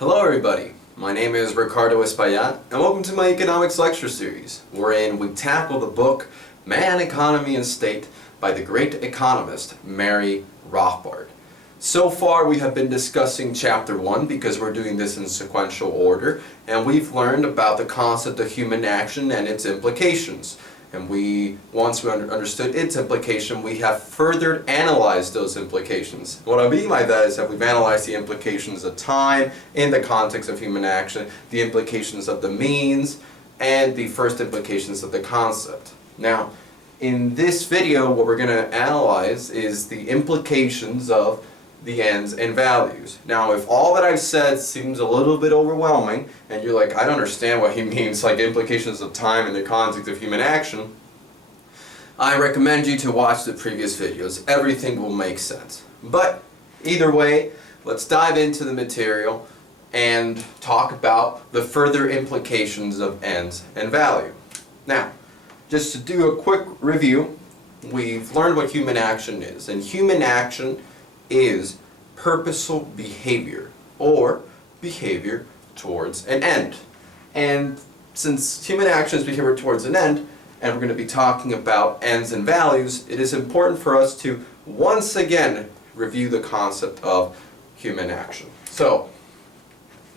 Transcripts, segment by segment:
Hello everybody, my name is Ricardo Espaillat and welcome to my economics lecture series wherein we tackle the book Man, Economy and State by the great economist Murray Rothbard. So far we have been discussing chapter 1 because we're doing this in sequential order, and we've learned about the concept of human action and its implications. And once we understood its implication, we have further analyzed those implications. What I mean by that is that we've analyzed the implications of time in the context of human action, the implications of the means, and the first implications of the concept. Now, in this video, what we're going to analyze is the implications of the ends and values. Now, if all that I've said seems a little bit overwhelming, and you're like, I don't understand what he means, like implications of time in the context of human action, I recommend you to watch the previous videos. Everything will make sense. But either way, let's dive into the material and talk about the further implications of ends and value. Now, just to do a quick review, we've learned what human action is, and human action is purposeful behavior or behavior towards an end. And since human action is behavior towards an end, and we're going to be talking about ends and values, it is important for us to once again review the concept of human action. So,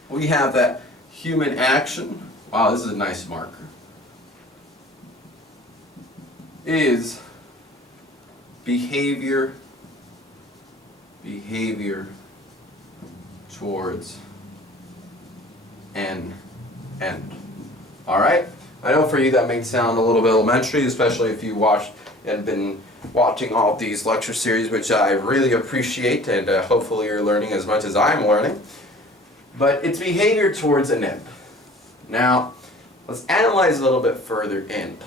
we have that human action, wow, this is a nice marker, is behavior towards an end. Alright? I know for you that may sound a little bit elementary, especially if you watched and been watching all of these lecture series, which I really appreciate, and hopefully you're learning as much as I'm learning. But it's behavior towards an end. Now, let's analyze a little bit further end.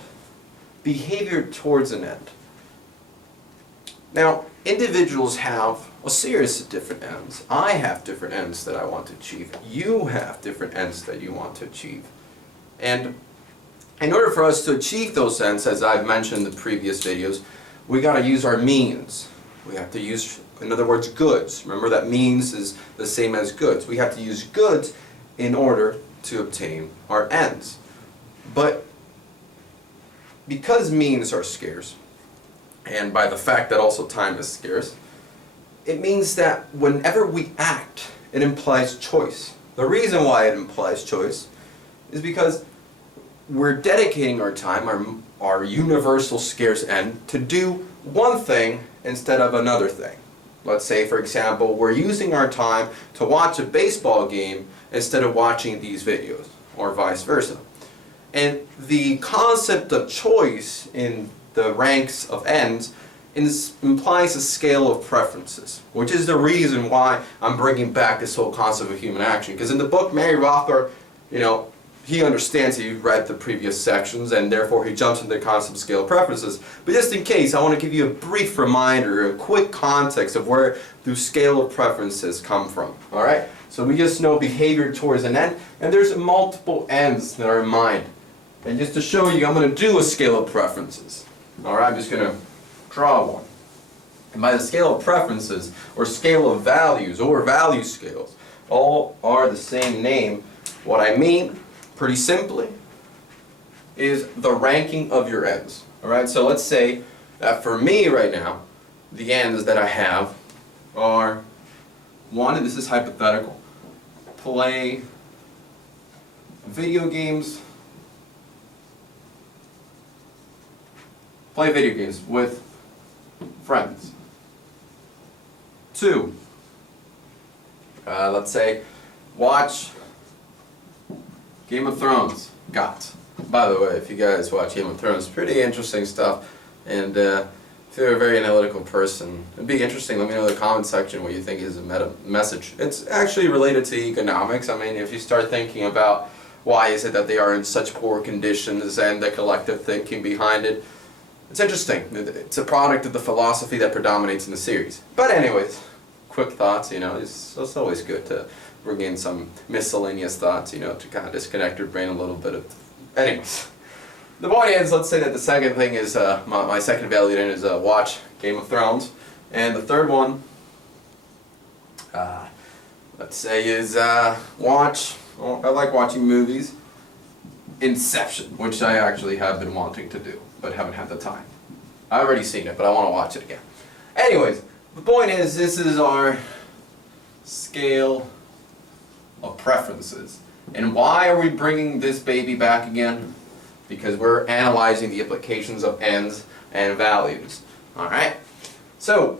Behavior towards an end. Now, individuals have a series of different ends. I have different ends that I want to achieve. You have different ends that you want to achieve. And in order for us to achieve those ends, as I've mentioned in the previous videos, we got to use our means. We have to use, in other words, goods. Remember that means is the same as goods. We have to use goods in order to obtain our ends. But because means are scarce, and by the fact that also time is scarce, it means that whenever we act, it implies choice. The reason why it implies choice is because we're dedicating our time, our universal scarce end, to do one thing instead of another thing. Let's say, for example, we're using our time to watch a baseball game instead of watching these videos, or vice versa. And the concept of choice in the ranks of ends implies a scale of preferences, which is the reason why I'm bringing back this whole concept of human action. Because in the book, Murray Rothbard, he understands, he read the previous sections, and therefore he jumps into the concept of scale of preferences. But just in case, I want to give you a brief reminder, a quick context of where the scale of preferences come from. Alright? So we just know behavior towards an end, and there's multiple ends that are in mind. And just to show you, I'm going to do a scale of preferences. Alright, I'm just going to draw one. And by the scale of preferences, or scale of values, or value scales, all are the same name. What I mean, pretty simply, is the ranking of your ends. Alright, so let's say that for me right now, the ends that I have are, one, and this is hypothetical, play video games with friends. 2, let's say, watch Game of Thrones. By the way, if you guys watch Game of Thrones, pretty interesting stuff. And if you're a very analytical person, it'd be interesting. Let me know in the comment section what you think is a meta message. It's actually related to economics. I mean, if you start thinking about why is it that they are in such poor conditions and the collective thinking behind it, it's interesting. It's a product of the philosophy that predominates in the series. But anyways, quick thoughts, it's always good to bring in some miscellaneous thoughts, to kind of disconnect your brain a little bit. Anyways, the point is, let's say that the second thing is, my second value then is watch Game of Thrones. And the third one, let's say, is I like watching movies. Inception, which I actually have been wanting to do, but haven't had the time. I've already seen it, but I want to watch it again. Anyways, the point is, this is our scale of preferences. And why are we bringing this baby back again? Because we're analyzing the implications of ends and values. Alright? So,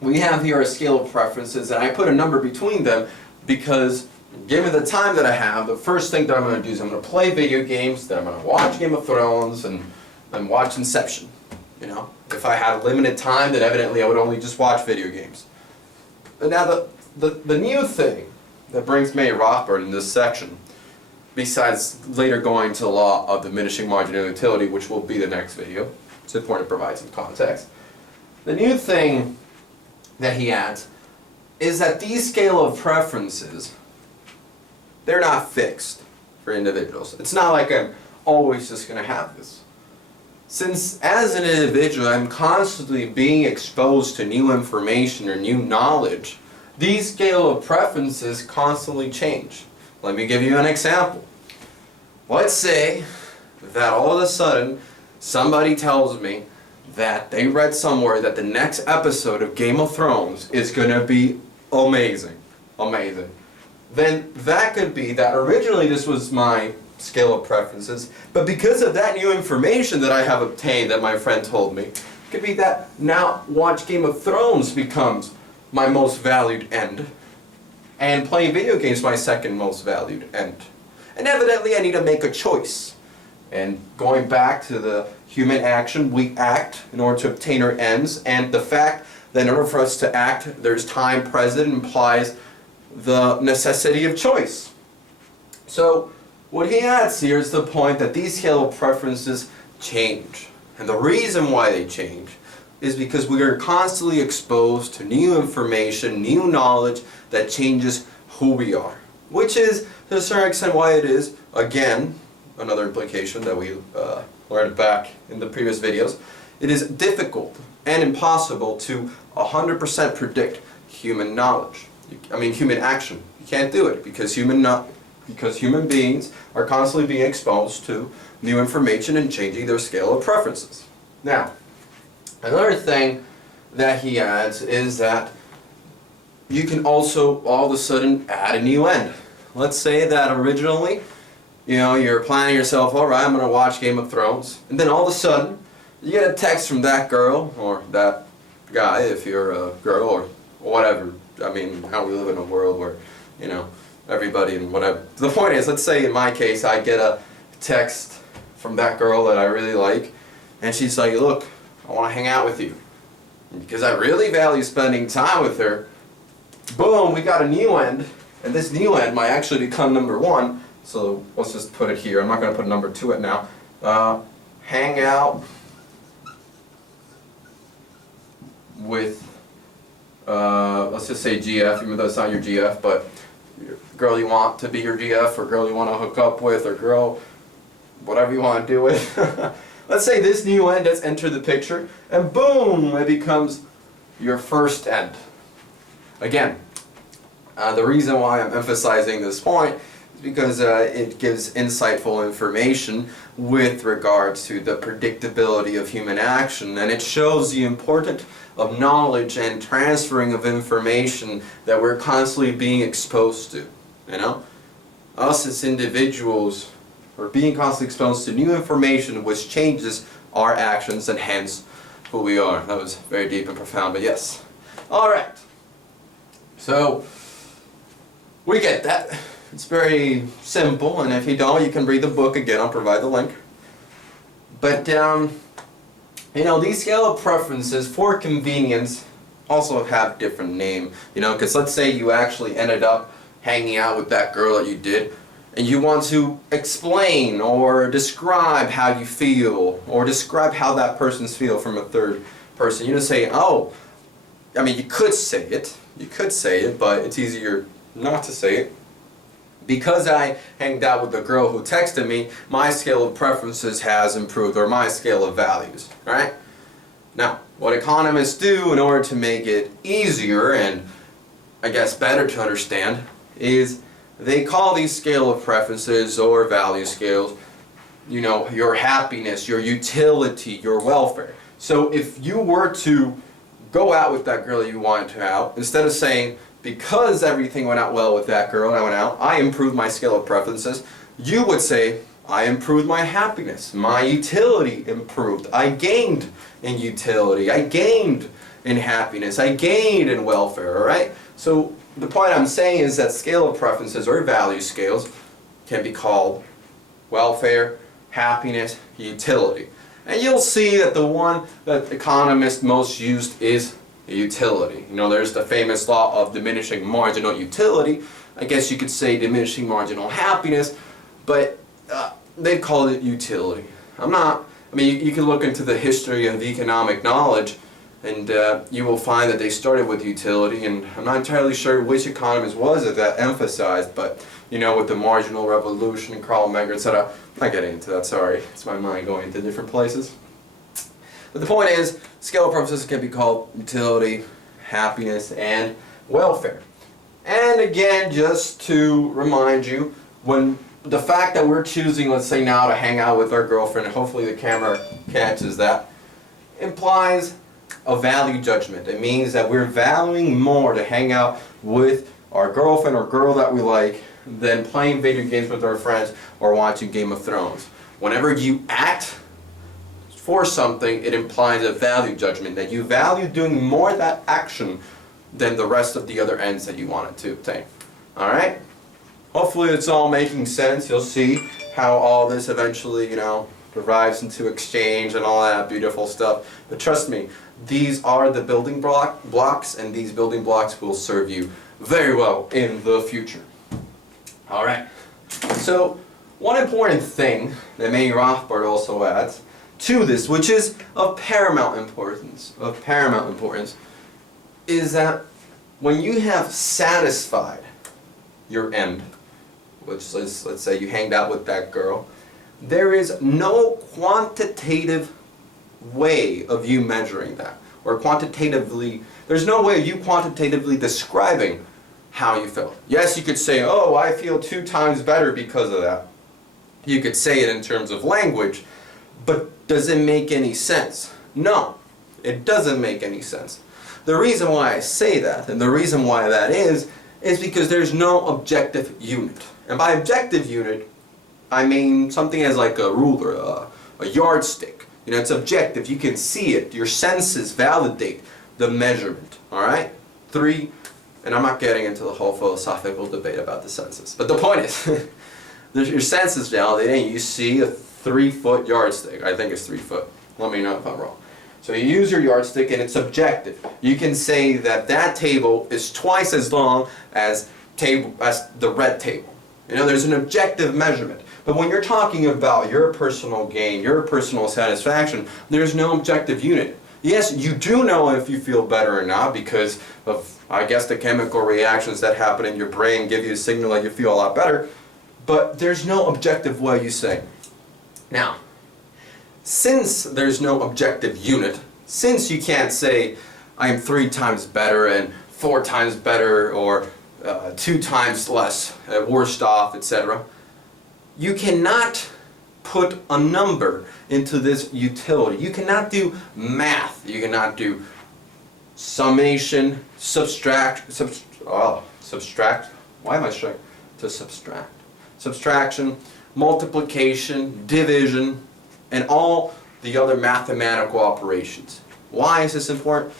we have here a scale of preferences, and I put a number between them because given the time that I have, the first thing that I'm going to do is I'm going to play video games, then I'm going to watch Game of Thrones, and watch Inception. You know, if I had limited time, then evidently I would only just watch video games. But now the new thing that brings May Rothbard in this section, besides later going to the law of diminishing marginal utility, which will be the next video, it's important to provide some context. The new thing that he adds is that these scale of preferences, they're not fixed for individuals. It's not like I'm always just going to have this. Since as an individual I'm constantly being exposed to new information or new knowledge, these scale of preferences constantly change. Let me give you an example. Let's say that all of a sudden somebody tells me that they read somewhere that the next episode of Game of Thrones is going to be amazing. Amazing. Then that could be that originally this was my scale of preferences, but because of that new information that I have obtained that my friend told me, it could be that now watch Game of Thrones becomes my most valued end, and playing video games my second most valued end. And evidently I need to make a choice. And going back to the human action, we act in order to obtain our ends, and the fact that in order for us to act, there's time present implies the necessity of choice. So what he adds here is the point that these scale of preferences change. And the reason why they change is because we are constantly exposed to new information, new knowledge that changes who we are. Which is, to a certain extent, why it is, again, another implication that we learned back in the previous videos, it is difficult and impossible to 100% predict human knowledge. Human action. You can't do it because human beings are constantly being exposed to new information and changing their scale of preferences. Now, another thing that he adds is that you can also all of a sudden add a new end. Let's say that originally, you're planning yourself, alright, I'm going to watch Game of Thrones, and then all of a sudden, you get a text from that girl, or that guy if you're a girl, or whatever. How we live in a world where, everybody and whatever. The point is, let's say in my case, I get a text from that girl that I really like, and she's like, look, I want to hang out with you. And because I really value spending time with her, boom, we got a new end, and this new end might actually become number one, so let's just put it here. I'm not going to put number 2 it now. Hang out with, let's just say GF, even though it's not your GF, but girl you want to be your GF, or girl you want to hook up with, or girl, whatever you want to do with. Let's say this new end has entered the picture, and boom, it becomes your first end. Again, the reason why I'm emphasizing this point is because it gives insightful information with regards to the predictability of human action, and it shows the importance of knowledge and transferring of information that we're constantly being exposed to. Us as individuals are being constantly exposed to new information which changes our actions and hence who we are. That was very deep and profound, but yes. Alright. So, we get that. It's very simple, and if you don't, you can read the book again. I'll provide the link. But, these scale of preferences for convenience also have different name. Because let's say you actually ended up hanging out with that girl that you did, and you want to explain or describe how you feel, or describe how that person's feel from a third person. You don't say, you could say it, but it's easier not to say it. Because I hanged out with the girl who texted me, my scale of preferences has improved, or my scale of values, alright? Now, what economists do in order to make it easier and I guess, better to understand is they call these scale of preferences or value scales, you know, your happiness, your utility, your welfare. So if you were to go out with that girl you wanted to out, instead of saying, because everything went out well with that girl and I went out, I improved my scale of preferences, you would say, I improved my happiness, my utility improved, I gained in utility, I gained in happiness, I gained in welfare, alright? So the point I'm saying is that scale of preferences or value scales can be called welfare, happiness, utility. And you'll see that the one that economists most used is utility. You know, there's the famous law of diminishing marginal utility. I guess you could say diminishing marginal happiness, but they call it utility. I mean, you can look into the history of economic knowledge and you will find that they started with utility, and I'm not entirely sure which economist was it that emphasized, but you know, with the marginal revolution, Karl Menger, etc. I'm not getting into that, sorry. It's my mind going into different places. But the point is, scale of preferences can be called utility, happiness, and welfare. And again, just to remind you, when the fact that we're choosing, let's say now, to hang out with our girlfriend, and hopefully the camera catches that, implies a value judgment. It means that we're valuing more to hang out with our girlfriend or girl that we like than playing video games with our friends or watching Game of Thrones. Whenever you act for something, it implies a value judgment, that you value doing more of that action than the rest of the other ends that you wanted to obtain. Alright? Hopefully it's all making sense. You'll see how all this eventually, you know, derives into exchange and all that beautiful stuff. But trust me, these are the building blocks, and these building blocks will serve you very well in the future. Alright, so one important thing that May Rothbard also adds to this, which is of paramount importance, is that when you have satisfied your end, which is, let's say you hanged out with that girl, there is no quantitative way of you measuring that, or quantitatively, there's no way of you quantitatively describing how you felt. Yes, you could say, oh, I feel 2 times better because of that. You could say it in terms of language, but does it make any sense? No, it doesn't make any sense. The reason why I say that, and the reason why that is because there's no objective unit. And by objective unit, I mean something as like a ruler, a yardstick. You know, it's objective, you can see it, your senses validate the measurement, alright? 3, and I'm not getting into the whole philosophical debate about the senses, but the point is, your senses validate, and you see a 3-foot yardstick. I think it's 3 foot. Let me know if I'm wrong. So you use your yardstick and it's objective. You can say that that table is twice as long as the red table. You know, there's an objective measurement. But when you're talking about your personal gain, your personal satisfaction, there's no objective unit. Yes, you do know if you feel better or not because of, I guess, the chemical reactions that happen in your brain give you a signal that you feel a lot better. But there's no objective way you say. Now, since there's no objective unit, since you can't say I am 3 times better and 4 times better or 2 times less, worse off, etc., you cannot put a number into this utility. You cannot do math. You cannot do summation, subtract. Why am I trying to subtract? Subtraction, multiplication, division, and all the other mathematical operations. Why is this important?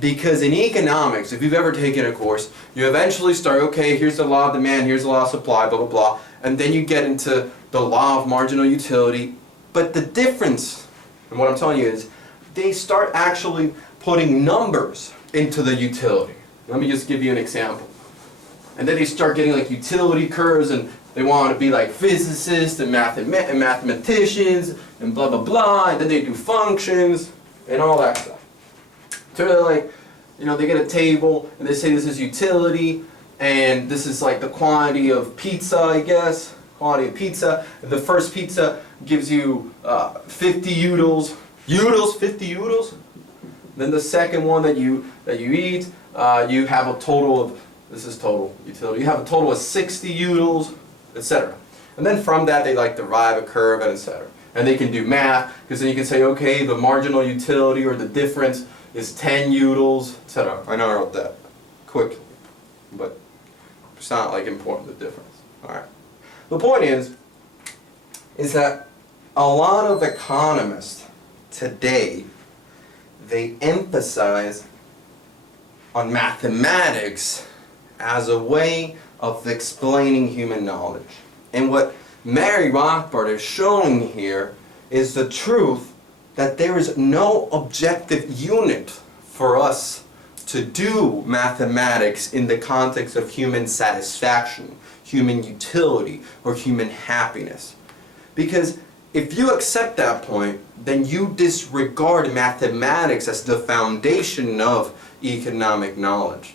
Because in economics, if you've ever taken a course, you eventually start, okay, here's the law of demand, here's the law of supply, blah, blah, blah, and then you get into the law of marginal utility. But the difference, and what I'm telling you is, they start actually putting numbers into the utility. Let me just give you an example. And then they start getting like utility curves, and they want to be like physicists and mathematicians and blah, blah, blah, and then they do functions and all that stuff. So they're like, you know, they get a table and they say this is utility and this is like the quantity of pizza, I guess. Quantity of pizza. The first pizza gives you 50 oodles. 50 oodles? Then the second one that you eat, you have a total of This is total utility. You have a total of 60 utils, etc. And then from that they like derive a curve and etc. And they can do math, because then you can say, okay, the marginal utility or the difference is 10 utils, etc. I know I wrote that quickly, but it's not like important, the difference. Alright. The point is that a lot of economists today, they emphasize on mathematics as a way of explaining human knowledge. And what Mary Rothbard is showing here is the truth that there is no objective unit for us to do mathematics in the context of human satisfaction, human utility, or human happiness. Because if you accept that point, then you disregard mathematics as the foundation of economic knowledge.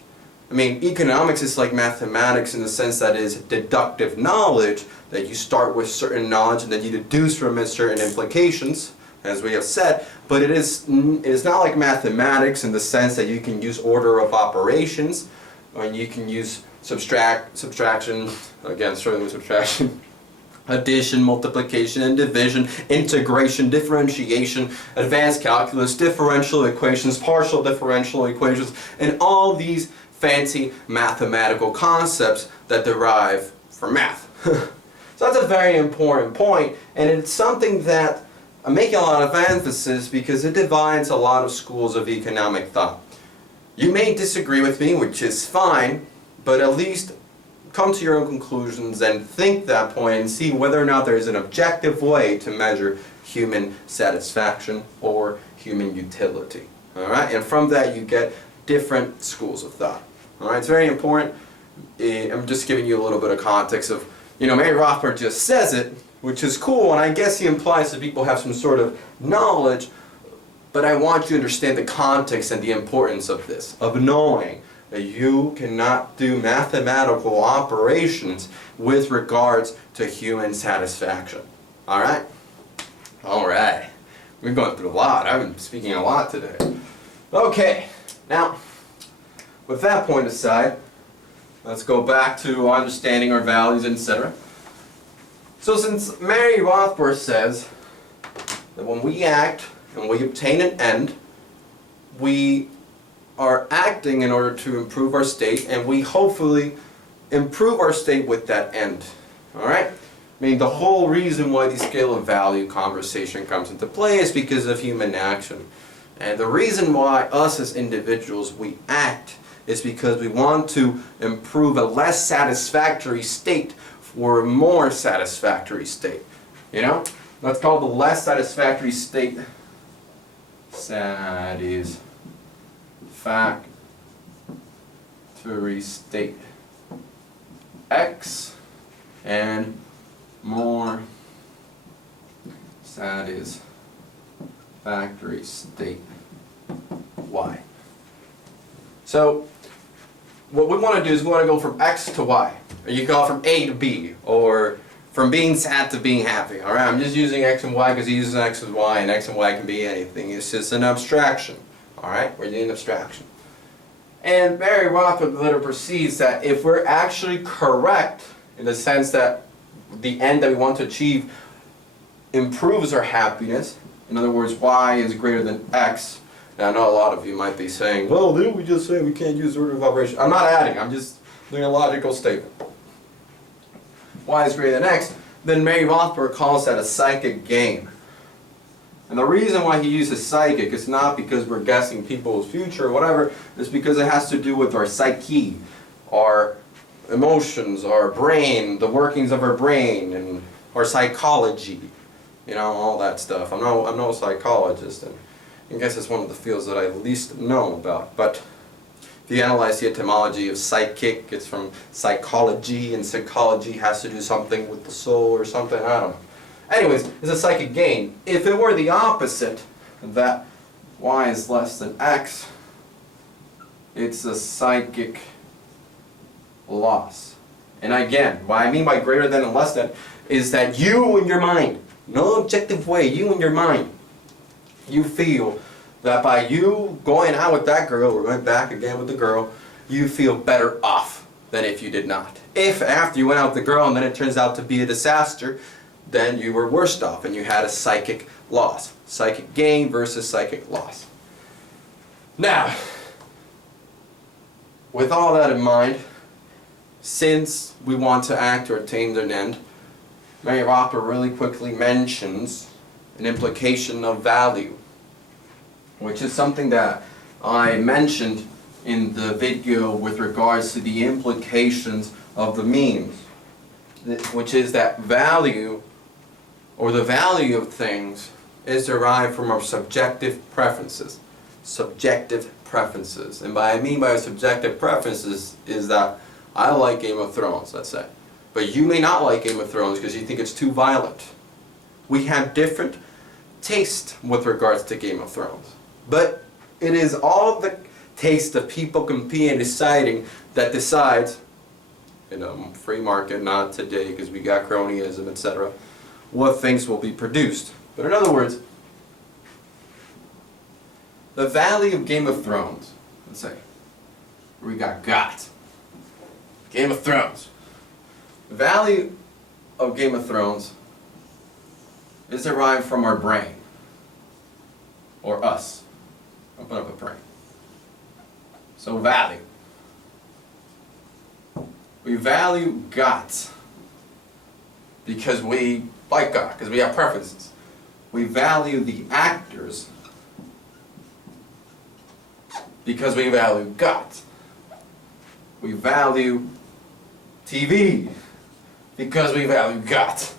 I mean, economics is like mathematics in the sense that it is deductive knowledge, that you start with certain knowledge and then you deduce from it certain implications, as we have said, but it is not like mathematics in the sense that you can use order of operations, or you can use subtraction, again, starting with subtraction, addition, multiplication, and division, integration, differentiation, advanced calculus, differential equations, partial differential equations, and all these fancy mathematical concepts that derive from math. So that's a very important point, and it's something that I'm making a lot of emphasis because it divides a lot of schools of economic thought. You may disagree with me, which is fine, but at least come to your own conclusions and think that point and see whether or not there is an objective way to measure human satisfaction or human utility. Alright? And from that you get different schools of thought. Alright? It's very important. I'm just giving you a little bit of context of, Mary Rothbard just says it, which is cool, and I guess he implies that people have some sort of knowledge, but I want you to understand the context and the importance of this, of knowing that you cannot do mathematical operations with regards to human satisfaction. Alright? Alright. We've gone through a lot. I've been speaking a lot today. Okay. Now, with that point aside, let's go back to understanding our values, etc. So since Mary Rothbard says that when we act and we obtain an end, we are acting in order to improve our state, and we hopefully improve our state with that end. Alright? I mean, the whole reason why the scale of value conversation comes into play is because of human action. And the reason why us as individuals, we act is because we want to improve a less satisfactory state for a more satisfactory state. That's called the less satisfactory state. Satisfactory state X and more satisfactory state Y. So what we want to do is we want to go from X to Y. Or you go from A to B, or from being sad to being happy. Alright, I'm just using X and Y because he uses X and Y, and X and Y can be anything. It's just an abstraction. Alright, we're doing abstraction. And Mary Rothbard later proceeds that if we're actually correct in the sense that the end that we want to achieve improves our happiness, in other words, Y is greater than X. And I know a lot of you might be saying, well, didn't we just say we can't use order of operation? I'm not adding, I'm just doing a logical statement. Y is greater than X, then Mary Rothbard calls that a psychic game. And the reason why he uses psychic is not because we're guessing people's future or whatever, it's because it has to do with our psyche, our emotions, our brain, the workings of our brain, and our psychology. All that stuff. I'm no psychologist, and I guess it's one of the fields that I least know about. But if you analyze the etymology of psychic, it's from psychology, and psychology has to do something with the soul or something, I don't know. Anyways, it's a psychic gain. If it were the opposite, that Y is less than X, it's a psychic loss. And again, what I mean by greater than and less than is that you in your mind, no objective way, you in your mind, you feel that by you going out with that girl, or going back again with the girl, you feel better off than if you did not. If after you went out with the girl and then it turns out to be a disaster, then you were worse off and you had a psychic loss. Psychic gain versus psychic loss. Now, with all that in mind, since we want to act or attain an end, Mary Rothbard really quickly mentions an implication of value, which is something that I mentioned in the video with regards to the implications of the means, which is that value, or the value of things, is derived from our subjective preferences. Subjective preferences. And what I mean by subjective preferences is that I like Game of Thrones, let's say. But you may not like Game of Thrones because you think it's too violent. We have different taste with regards to Game of Thrones. But it is all the taste of people competing and deciding that decides, in a free market, not today because we got cronyism, etc., what things will be produced. But in other words, the value of Game of Thrones, let's say, we got Game of Thrones. The value of Game of Thrones is derived from our brain, or us. Open up a brain. So value. We value GOT because we like GOT, because we have preferences. We value the actors because we value GOT. We value TV because we value GOT.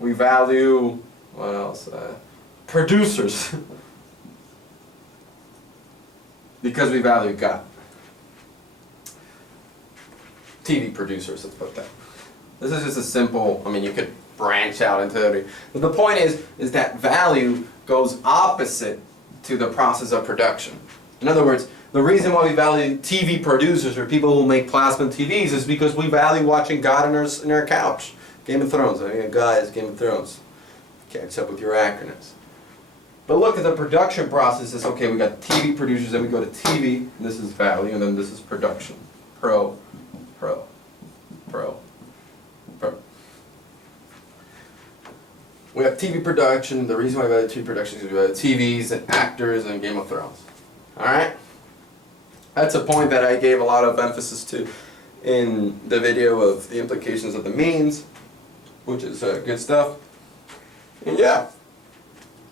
We value, what else? Producers because we value GOT. TV producers, let's put that. This is just a simple, I mean, you could branch out into it. But the point is that value goes opposite to the process of production. In other words, the reason why we value TV producers or people who make plasma TVs is because we value watching God in our couch. Game of Thrones. I mean, guys, Game of Thrones. Catch up with your acronyms. But look at the production process. It's okay, we got TV producers, then we go to TV, and this is value, and then this is production. Pro. We have TV production. The reason why we value TV production is because we value TVs and actors and Game of Thrones. Alright? That's a point that I gave a lot of emphasis to in the video of the implications of the means, which is good stuff. And yeah.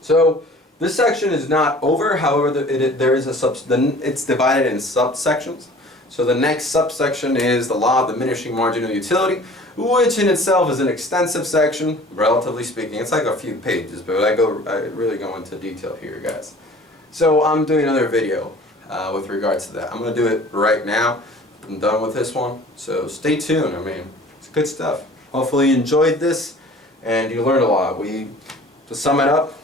So, this section is not over, however, there is it's divided in subsections. So the next subsection is the law of diminishing marginal utility, which in itself is an extensive section, relatively speaking. It's like a few pages, but I really go into detail here, guys. So I'm doing another video with regards to that. I'm going to do it right now. I'm done with this one, so stay tuned. I mean, it's good stuff. Hopefully you enjoyed this and you learned a lot. To sum it up,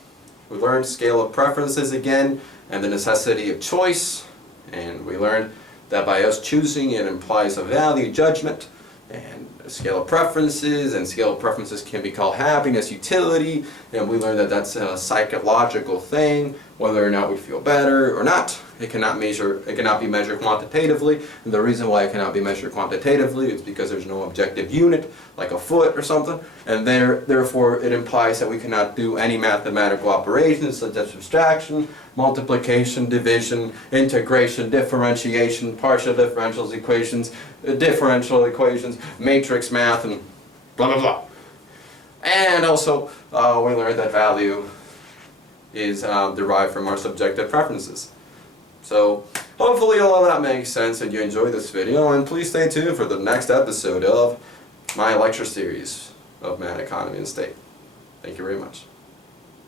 we learned scale of preferences again and the necessity of choice, and we learned that by us choosing it implies a value judgment and a scale of preferences, and scale of preferences can be called happiness, utility, and we learned that that's a psychological thing, whether or not we feel better or not. It cannot be measured quantitatively, and the reason why it cannot be measured quantitatively is because there's no objective unit, like a foot or something, and therefore it implies that we cannot do any mathematical operations such as subtraction, multiplication, division, integration, differentiation, partial differential equations, differential equations, matrix math, and blah blah blah. And also we learned that value is derived from our subjective preferences. So hopefully all of that makes sense and you enjoyed this video, and please stay tuned for the next episode of my lecture series of Man, Economy, and State. Thank you very much.